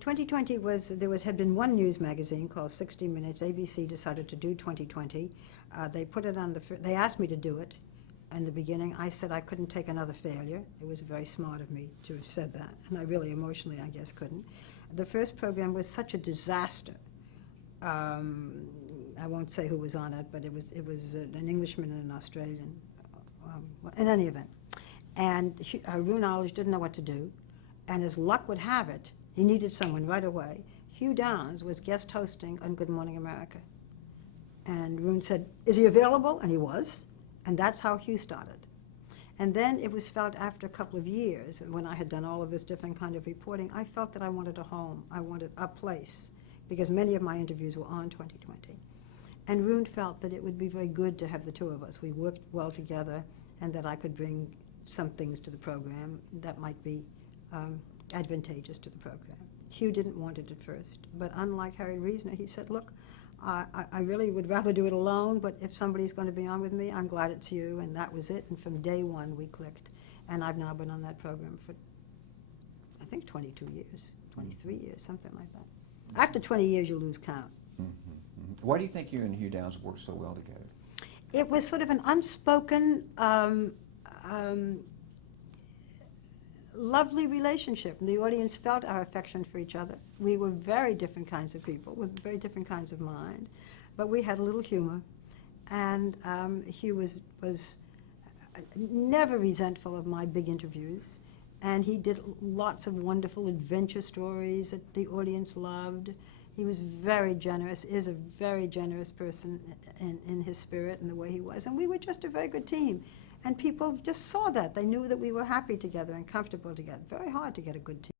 2020 had been one news magazine called 60 Minutes. ABC decided to do 2020. They put it on they asked me to do it. In the beginning, I said I couldn't take another failure. It was very smart of me to have said that, and I really emotionally, I guess, couldn't. The first program was such a disaster. I won't say who was on it, but it was an Englishman and an Australian. In any event, and Roone Arledge didn't know what to do, and as luck would have it, he needed someone right away. Hugh Downs was guest hosting on Good Morning America, and Roone said, "Is he available?" And he was, and that's how Hugh started. And then it was felt after a couple of years, when I had done all of this different kind of reporting, I felt that I wanted a home, I wanted a place, because many of my interviews were on 2020. And Roone felt that it would be very good to have the two of us. We worked well together, and that I could bring some things to the program that might be advantageous to the program. Hugh didn't want it at first, but unlike Harry Reasoner, he said, "Look, I really would rather do it alone, but if somebody's going to be on with me, I'm glad it's you," and that was it. And from day one, we clicked. And I've now been on that program for, I think, 22 years, 23 years, something like that. After 20 years, you lose count. Why do you think you and Hugh Downs worked so well together? It was sort of an unspoken, lovely relationship. The audience felt our affection for each other. We were very different kinds of people with very different kinds of mind, but we had a little humor. And Hugh was never resentful of my big interviews, and he did lots of wonderful adventure stories that the audience loved. He was very generous, is a very generous person in his spirit and the way he was, and we were just a very good team. And people just saw that. They knew that we were happy together and comfortable together. Very hard to get a good team.